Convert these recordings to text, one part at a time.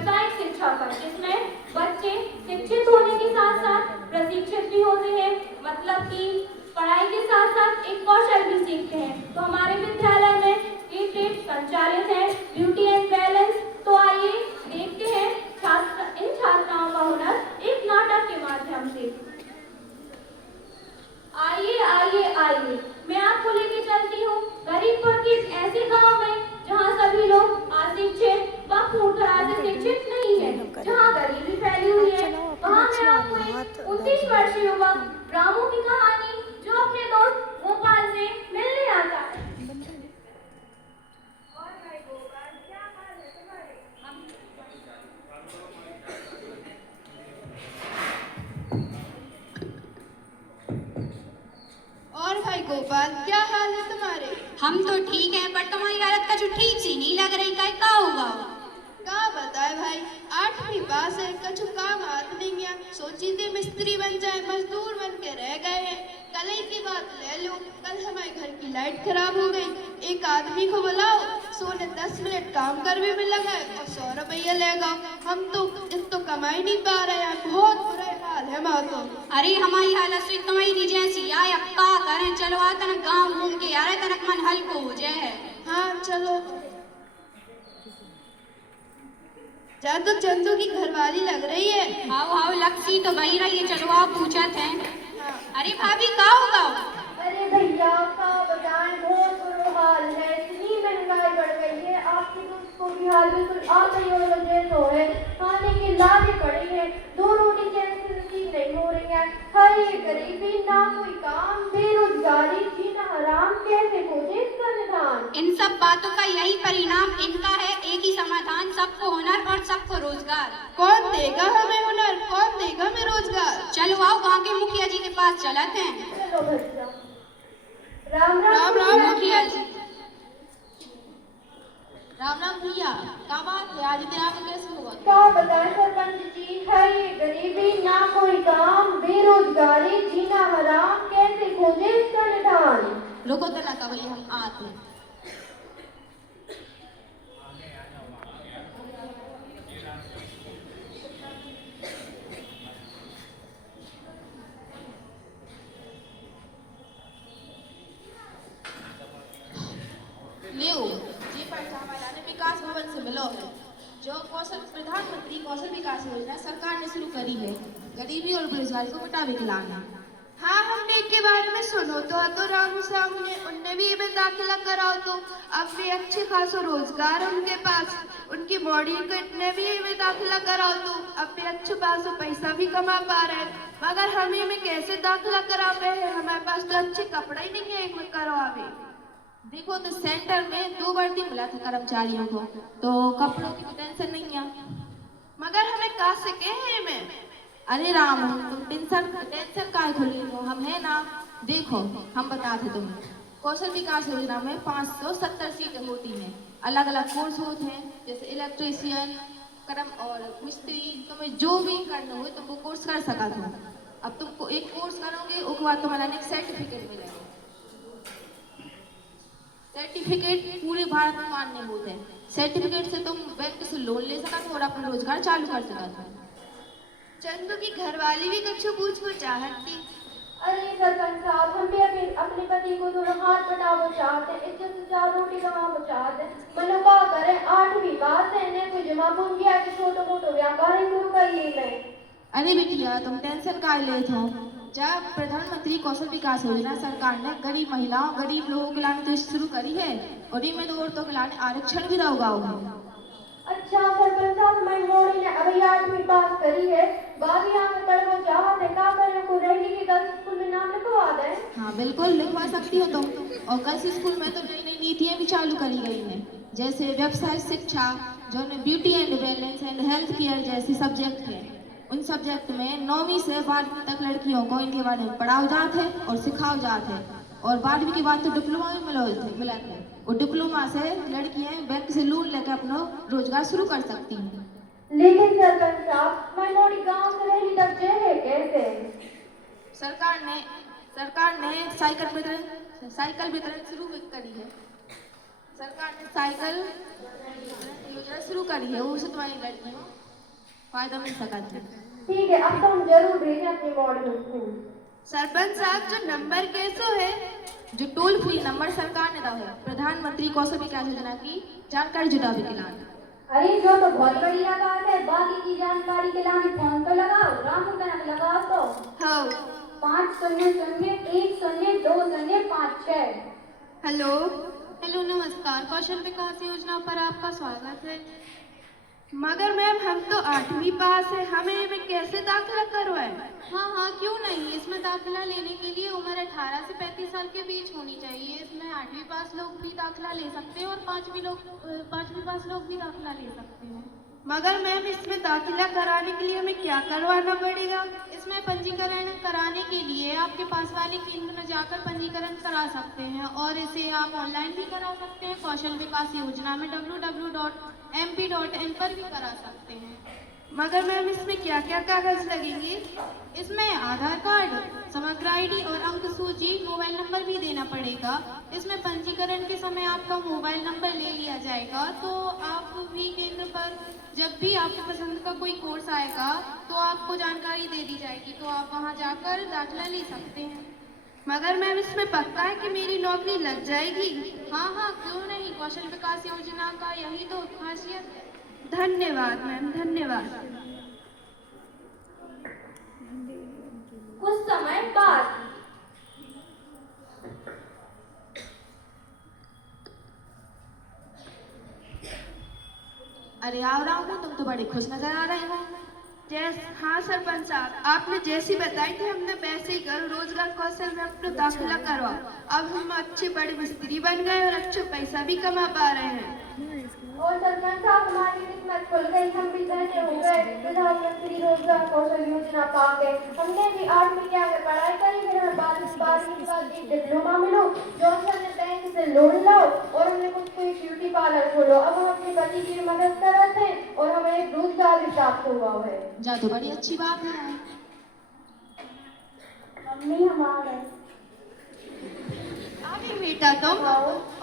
व्यावसायिक शिक्षा पर, जिसमें बच्चे शिक्षित होने के साथ साथ प्रशिक्षित भी होते हैं, मतलब कि पढ़ाई के साथ साथ एक कौशल भी सीखते हैं। तो हमारे विद्यालय में ये ट्रेड संचालित है, ब्यूटी एंड बैलेंस। तो आइए देखते हैं इन छात्राओं का हुनर एक नाटक के माध्यम से। आइए आइए आइए, मैं आपको लेके चलती हूँ गरीबपुर के ऐसे गांव में जहाँ सभी लोग अशिक्षित व पूर्ण तरह से शिक्षित नहीं है, जहाँ गरीबी फैली हुई है। वहाँ मैं आपको एक 29 वर्षीय युवक रामू की कहानी, जो अपने दोस्त गोपाल से मिलने आता है। और भाई गोपाल, क्या हाल है तुम्हारे? हम तो ठीक हैं, पर तुम्हारी हालत का जो ठीक सी नहीं लग रही, क्या होगा? क्या बताए भाई, 8वीं पास है, कछु काम हाथ नहीं है। सोची थी मिस्त्री बन जाए, मजदूर बन के रह गए हैं। कल ही की बात ले लो, कल हमारे घर की लाइट खराब हो गई। एक आदमी को बुलाओ, 100 ने 10 मिनट काम कर भी लगा और 100 रुपया लेगा। हम तो कमा ही नहीं पा रहे हैं, बहुत बुरा हाल है हमारा। अरे हमारी हालत से तुम्हारी जैसी आए, अब क्या करें? चलो आ तनक गाँव घूम के आ रहे, तनक मन हल्को हो जाए। हाँ चलो। जा तो चंदू की घरवाली लग रही है। हाउ हाउ लक्सी तो वही रही है, चलो आप पूछत हैं। हाँ। अरे भाभी क्या होगा? अरे भैया का बताएं, बहुत बुरा हाल है, इतनी महंगाई बढ़ गई है, आपके दोस्त को भी हाल बिल्कुल आप ही और वजह तो है। खाने की लादें पड़ी है, 2 रोटी चैन से नसीब नहीं हो रही है। हाय ये गरीबी, ना कोई काम, बेरोजगारी, जीना हराम, कैसे खोजे इसका निदान? इन सब बातों का यही परिणाम इनका है, एक ही समाधान, सबको हुनर और सबको रोजगार। कौन देगा हमें हुनर, कौन देगा हमें रोजगार? चलो आओ गांव के मुखिया जी के पास चलते हैं। चलो भैया। राम राम राम मुखिया जी। राम राम भैया, क्या बात है, आज इतना में कैसे हुआ? क्या बताएं सरपंच जी, है ये गरीबी, ना कोई काम, बेरोजगारी, जीना हराम, कैसे खोजे इसका निदान? रुको तो ना भैया, हम आते हैं। जी हमारे विकास भवन से मिलो है, जो प्रधानमंत्री कौशल विकास योजना सरकार ने शुरू करी है, गरीबी और बेरोजगारी को मिटाने के लिए। हाँ, हमने इसके बारे में सुनो तो रामू साहब ने उनने भी में दाखिला कराओ तो अब भी अच्छे खासा रोजगार उनके पास, उनकी बॉडी को इतने भी में दाखिला कराओ तो अब भी अच्छे खासा पैसा भी कमा पा रहे हैं। मगर हमें में कैसे दाखिला करा पे है, हमारे पास तो अच्छे कपड़े ही नहीं है एक में करवावे। देखो तो सेंटर में 2 भर्ती मिला था कर्मचारियों को, तो कपड़ों की टेंशन नहीं है, मगर हमें कहा सके है में। अरे राम, तुम टेंशन काहे खुली हो, हम है ना। देखो हम बताते तुम्हें, कौशल विकास योजना में 570 सीटें होती हैं, अलग अलग कोर्स होते हैं, जैसे इलेक्ट्रीशियन, कर्म और मिस्त्री। तुम्हें जो भी करना हो तुम वो कोर्स कर सकते हो। अब तुमको एक कोर्स करोगे, उसके बाद तुम्हारा एक सर्टिफिकेट मिलेगा। सर्टिफिकेट पूरे भारत में मान्य होते हैं, सर्टिफिकेट से तुम बैंक से लोन ले सकते हो और अपना रोजगार चालू कर सकते हो। चंदू की घरवाली भी कुछ पूछ चाहती। अरे सरपंच साहब, हम भी अपने पति को थोड़ा हाथ बटावो चाहते, इज्जत से 4 रोटी कमावो चाहते, मनो का करे 8वीं पास है, ने कोई जमा पूंजी गया कि छोटो मोटो व्यापार ही शुरू कर ली मैं। अरे बिटिया, तुम टेंशन काहे लेत हो? जब प्रधानमंत्री कौशल विकास योजना सरकार ने गरीब महिलाओं, गरीब लोगों के लिए तो शुरू करी है, और इनमें तो औरतों के लिए आरक्षण भी रहेगा। अच्छा सरपंच साहब, मैं मोड़ी ने अभी 8वीं पास करी है, बाकी आगे पढ़ना चाहते, का करे को रैली के गर्ल्स स्कूल में नाम लिखवा दें? हाँ बिल्कुल लिखवा सकती हो तुम। और गर्ल्स स्कूल में तो नई नई नीतियाँ भी चालू करी गई हैं, जैसे व्यवसाय शिक्षा, जो beauty and balance and health care जैसे सब्जेक्ट हैं। उन सब्जेक्ट में 9वीं से 12वीं तक लड़कियों को इनके बारे में पढ़ाओ जाते हैं और सिखाओ जाते हैं, और 12वीं के बाद तो डिप्लोमा भी मिला थे, और डिप्लोमा से लड़कियां बैंक से लोन लेकर अपना रोजगार शुरू कर सकती हैं। लेकिन सरपंच साहब, मैं मोड़ी गांव से रैली तक जाए कैसे? सरकार ने साइकिल वितरण शुरू करी है। सरकार ने साइकिल योजना शुरू करी है, वो से तुम्हारी लड़की को फायदा मिल सकता है। ठीक है, अब तो हम जरूर भेजें अपनी मॉडल स्कूल। सरपंच साहब, जो नंबर कैसो है, जो टोल फ्री नंबर सरकार ने दिया है प्रधानमंत्री कौशल विकास योजना की जानकारी जुटावे के लिए। अरे जो तो बहुत बढ़िया बात है, बाकी की जानकारी के लिए फोन तो लगाओ, रामू का नाम लगाओ तो। हाँ। 50012056। हेलो। हेलो, नमस्कार। कौशल विकास योजना पर आपका स्वागत है। मगर मैम, हम तो 8वीं पास है, हमें में कैसे दाखिला करवाएं? हाँ, क्यों नहीं। इसमें दाखिला लेने के लिए उम्र 18 से 35 साल के बीच होनी चाहिए। इसमें 8वीं पास लोग भी दाखिला ले सकते हैं और 5वीं पास लोग भी दाखिला ले सकते हैं। मगर मैम, इसमें दाखिला कराने के लिए हमें क्या करवाना पड़ेगा? इसमें पंजीकरण कराने के लिए आपके पास वाले केंद्र में जाकर पंजीकरण करा सकते हैं और इसे आप ऑनलाइन भी करा सकते हैं। कौशल विकास योजना में www.mp.in पर भी करा सकते हैं। मगर मैम, इसमें क्या क्या कागज लगेंगे? इसमें आधार कार्ड, समग्र आईडी और अंक सूची, मोबाइल नंबर भी देना पड़ेगा। इसमें पंजीकरण के समय आपका मोबाइल नंबर ले लिया जाएगा, तो आप भी केंद्र पर जब भी आपकी पसंद का कोई कोर्स आएगा तो आपको जानकारी दे दी जाएगी, तो आप वहां जाकर दाखिला ले सकते हैं। मगर मैम, इसमें पक्का है कि मेरी नौकरी लग जाएगी? हाँ, क्यों नहीं। कौशल विकास योजना का यही तो खासियत है। धन्यवाद मैम, धन्यवाद। कुछ समय बाद। अरे आओ रामू, तुम तो बड़े खुश नजर आ रहे हो। हाँ सरपंच साहब, आपने जैसी बताई थी हमने वैसे ही करो, रोजगार कौशल में अपना दाखिला करवाओ। अब हम अच्छे बड़े मिस्त्री बन गए और अच्छा पैसा भी कमा पा रहे हैं। और सरपंच साहब, हमारी किस्मत खुल गई, हम भी धन्य हो गए प्रधानमंत्री रोजगार कौशल योजना पा गए। हमने भी 8वीं के आगे पढ़ाई करी, फिर हमें 12वीं के बाद एक डिप्लोमा मिलो, जॉनसन ने बैंक से लोन लो और हमने खुद को एक ब्यूटी पार्लर खोलो। अब हम अपने पति की मदद कर रहे थे और हमें एक रोजगार भी प्राप्त हुआ है। जा तो बड़ी अच्छी बात है। मम्मी हमारे आगे बेटा तुम,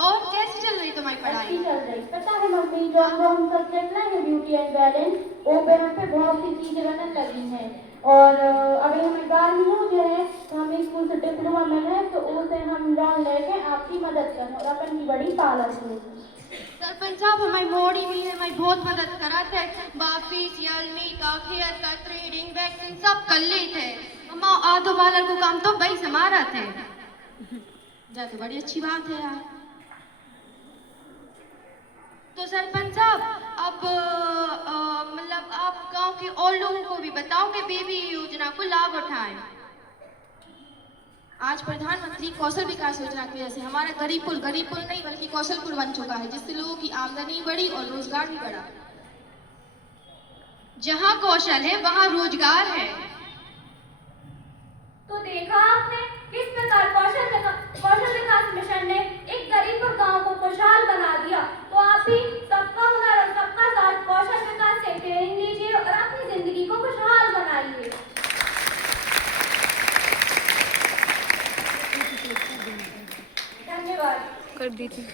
और कैसी चल रही तुम्हारी पढ़ाई? अच्छी चल रही। पता है मम्मी, जो हम सब्जेक्ट लाए ब्यूटी एंड बैलेंस, वो पे हम पे बहुत सी चीजें बनने लगी हैं और अभी हमें 12वीं जो है तो हमें स्कूल से डिप्लोमा मिला है, तो उसे हम लोन लेके आपकी मदद करें और अपन की बड़ी पार्लर खोलें। सरपंच साहब, हमारी मोड़ी भी है, हमारी बहुत मदद करा थे। Facial, makeup, hair cut, threading, waxing सब कर ले थे। हम आधो पार्लर को काम तो भाई से मारा थे। जा तो बड़ी अच्छी बात है यार। तो सरपंच साहब, अब मतलब आप गांव के और लोगों को भी बताओ कि बेबी योजना को लाभ उठाएं। आज प्रधानमंत्री कौशल विकास योजना की वजह से हमारा गरीबपुर नहीं बल्कि कौशलपुर बन चुका है, जिससे लोगों की आमदनी बढ़ी और रोजगार भी बढ़ा। जहां कौशल है वहां रोजगार है। तो देखा आपने किस प्रकार कौशल विकास मिशन ने एक गरीबपुर गांव को खुशहाल बना दिया। तो आप भी सबका हुनर और सबका साथ कौशल विकास से ट्रेनिंग लीजिए और अपनी जिंदगी को खुशहाल बनाइए। धन्यवाद। कर दी थी।